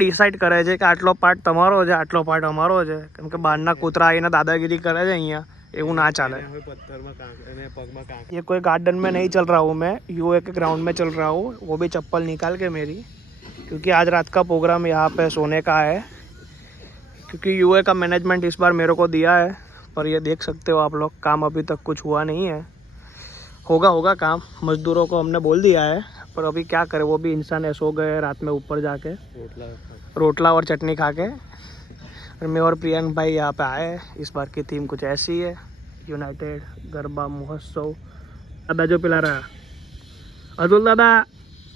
Decide કરે છે કે આટલો પાર્ટ તમારો છે, આટલો પાર્ટ અમારો છે, કેમ કે બહારના કૂતરા આવીને દાદાગીરી કરે છે અહીંયા, એવું ना चले। ये कोई गार्डन में नहीं चल रहा हूँ मैं, यूए के ग्राउंड में चल रहा हूँ, वो भी चप्पल निकाल के मेरी, क्योंकि आज रात का प्रोग्राम यहाँ पे सोने का है, क्योंकि यूए का मैनेजमेंट इस बार मेरे को दिया है, पर ये देख सकते हो आप लोग काम अभी तक कुछ हुआ नहीं है, होगा काम, मजदूरों को हमने बोल दिया है, पर अभी क्या करें, वो भी इंसान है, सो गए रात में ऊपर जाके रोटला और चटनी खा के। मैं और प्रियंक भाई यहाँ पे आए। इस बार की थीम कुछ ऐसी है, यूनाइटेड गरबा महोत्सव। दादा जो पिला रहा अतुल दादा,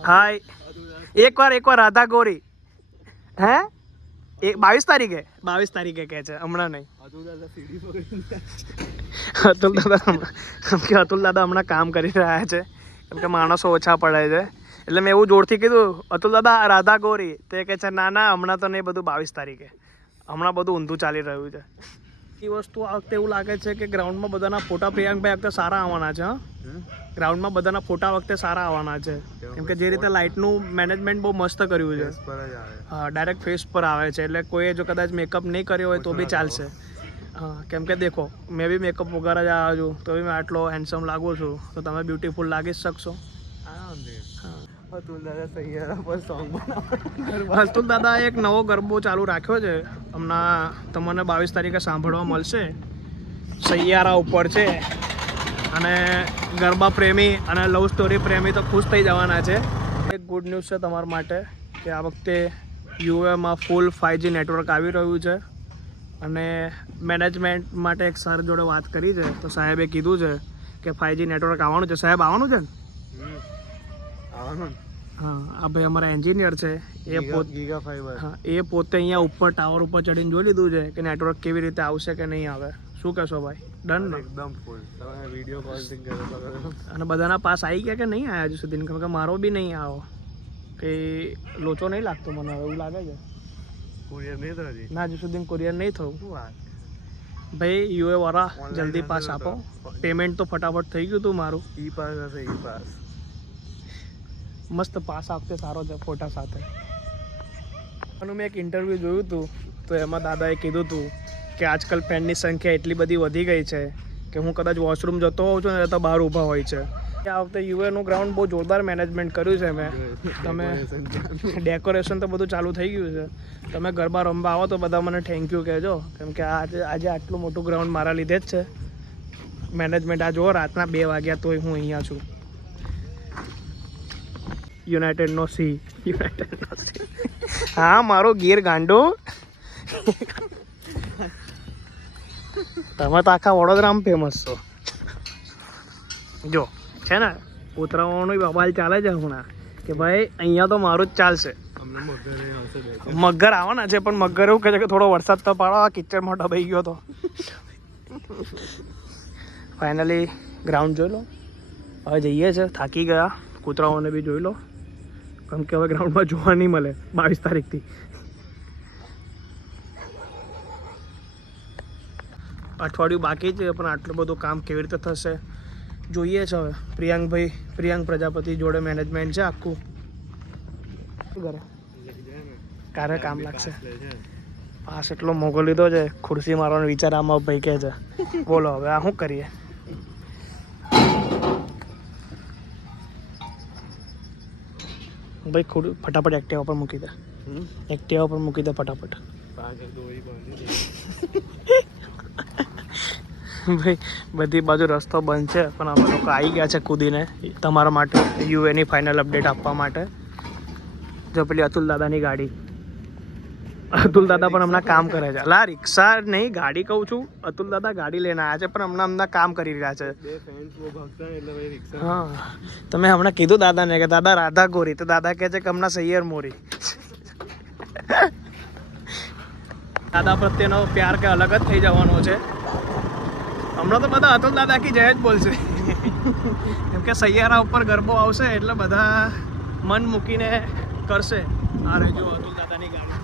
हाय। एक बार राधा गौरी है 22 तारीखे 22 तारीखे કહે છે, હમણાં નહીં। અતુલ દાદા હમણાં કામ કરી રહ્યા છે, કેમ કે માણસો ઓછા પડે છે, એટલે મેં એવું જોરથી કીધું અતુલ દાદા રાધા ગૌરી, તે કહે છે ના હમણાં તો નહીં, બધું 22 તારીખે, હમણાં બધું ઊંધું ચાલી રહ્યું છે। એ વસ્તુ આ વખતે એવું લાગે છે કે ગ્રાઉન્ડમાં બધાના ફોટા પ્રિયાંકભાઈ વખતે સારા આવવાના છે। ગ્રાઉન્ડમાં બધાના ફોટા વખતે સારા આવવાના છે, કેમ કે જે રીતે લાઇટનું મેનેજમેન્ટ બહુ મસ્ત કર્યું છે। હા, ડાયરેક્ટ ફેસ પર આવે છે, એટલે કોઈએ જો કદાચ મેકઅપ નહીં કર્યો હોય તો બી ચાલશે। હા, કેમ કે દેખો મેં બી મેકઅપ વગર જ આવ્યો છું, તો બી મેં આટલો હેન્ડસમ લાગુ છું, તો તમે બ્યુટીફુલ લાગી જ શકશો। અતુલ દાદા એક નવો ગરબો ચાલુ રાખ્યો છે, હમણાં તમને 22 તારીખે સાંભળવા મળશે। સૈયારા ઉપર છે, અને ગરબા પ્રેમી અને લવ સ્ટોરી પ્રેમી તો ખુશ થઈ જવાના છે। એક ગુડ ન્યૂઝ છે તમારા માટે કે આ વખતે યુએમાં ફૂલ 5G નેટવર્ક આવી રહ્યું છે, અને મેનેજમેન્ટ માટે એક સર જોડે વાત કરી છે, તો સાહેબે કીધું છે કે 5G નેટવર્ક આવવાનું છે। સાહેબ આવવાનું છે ને? હા, આ ભાઈ અમારા એન્જિનિયર છે, એ પોતે અહીંયા ઉપર ટાવર ઉપર ચડીને જોઈ લીધું છે કે નેટવર્ક કેવી રીતે આવશે કે નહીં આવે। શું કહેશો ભાઈ? ડન ને? એકદમ ફૂલ। તમે વિડીયો કોલિંગ કરો અને બધાના પાસ આવી ગયા કે નહીં આવ્યા હજુ સુધી? કેમ કે મારો બી નહીં આવ્યો, કે લોચો નહીં લાગતો મને એવું લાગે છે। કુરિયર નહીં થયું ના, હજુ સુધી કુરિયર નહીં થયું। ભાઈ યુએ વાળા જલ્દી પાસ આપો, પેમેન્ટ તો ફટાફટ થઈ ગયું હતું મારું। ઈ પાસ હશે, ઈ પાસ મસ્ત પાસ આપતે સારો છે ફોટા સાથે। મેં એક ઇન્ટરવ્યૂ જોયું હતું, તો એમાં દાદાએ કીધું હતું કે આજકાલ ફેનની સંખ્યા એટલી બધી વધી ગઈ છે કે હું કદાચ વોશરૂમ જતો હોઉં છું ને તો બહાર ઊભા હોય છે। આ વખતે યુએનું ગ્રાઉન્ડ બહુ જોરદાર મેનેજમેન્ટ કર્યું છે મેં, તમે ડેકોરેશન તો બધું ચાલુ થઈ ગયું છે। તમે ગરબા રમવા આવો તો બધા મને થેન્ક યુ કહેજો, કેમ કે આજે આટલું મોટું ગ્રાઉન્ડ મારા લીધે જ છે। મેનેજમેન્ટ આ જુઓ, રાતના 2 વાગ્યા તોય હું અહીંયા છું। યુનાઇટેડ નો સી, હા મારો ગીર ગાંડો। તમે તો આખા વડોદરામાં ફેમસ છો। જો છે ને ઉતરાવાનો બબાલ ચાલે છે હમણાં કે ભાઈ અહીંયા તો મારું જ ચાલશે। મગર આવવાના છે, પણ મગર એવું કહે છે કે થોડો વરસાદ તો પાડો, આ કિચડમાં ડબાઈ ગયો તો। ફાઇનલી ગ્રાઉન્ડ જોઈ લો, હવે જઈએ છે, થાકી ગયા। કૂતરાઓને બી જોઈ લો, કેમ કે હવે ગ્રાઉન્ડમાં જોવા નહીં મળે 22 તારીખથી। અઠવાડિયું બાકી છે, પણ આટલું બધું કામ કેવી રીતે થશે જોઈએ છે। હવે પ્રિયાંક પ્રજાપતિ જોડે મેનેજમેન્ટ છે આખું, ક્યારે કામ લાગશે? પાસ એટલો મોંઘો લીધો છે, ખુરશી મારવાનો વિચાર આમાં ભાઈ કહે છે। બોલો હવે આ શું કરીએ? ભાઈ ફટાફટ એક્ટિવા પર મૂકી દે, એક્ટિવા પર મૂકી દે ફટાફટ। ભાઈ બધી બાજુ રસ્તો બંધ છે, પણ અમે લોકો આવી ગયા છે કૂદીને તમારા માટે યુએની ફાઇનલ અપડેટ આપવા માટે। જો પેલી અતુલ દાદાની ગાડી, અતુલ દાદા પણ હમણાં કામ કરે છે। અલા રિક્ષા નહીં, ગાડી કહું છું, અતુલ દાદા ગાડી લઈને આવ્યા છે, પણ હમણાં કામ કરી રહ્યા છે। હા, તમે હમણાં કીધું દાદાને કે દાદા રાધા ગોરી, તો દાદા કહે છે કે હમણાં સૈયર મોરી। દાદા પ્રત્યેનો પ્યાર કે અલગ જ થઈ જવાનો છે। હમણાં તો બધા અતુલ દાદા કી જય જ બોલશે, કેમ કે સૈયારા ઉપર ગરબો આવશે એટલે બધા મન મૂકીને કરશે। આ રહેજો અતુલ દાદાની ગાડી।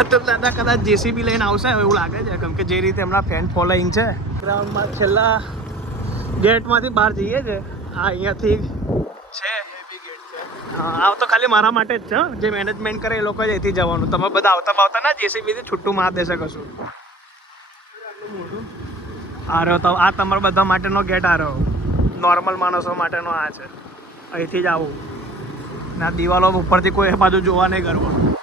અતુલ દાદા કદાચ જેસીબી લઈને આવશે એવું લાગે છે, કેમ કે જે રીતે હમણાં ફેન ફોલોઈંગ છે ગ્રાઉન્ડમાં। છેલ્લા ગેટમાંથી બહાર જઈએ છે, આ અહીંયાથી છે હા, આ તો ખાલી મારા માટે જ છે હો. જે મેનેજમેન્ટ કરે એ લોકો જ અહીંથી જવાનું. તમે બધા આવતા બાવતા ના જેસીબીથી છૂટું માર દેશે કશું. આ રહ્યો તો આ તમારા બધા માટેનો ગેટ આ રહ્યો. નોર્મલ માણસો માટેનો આ છે. અહીંથી જ આવું. ના દિવાલો ઉપરથી કોઈ બાજુ જોવા નહીં કરવાનું.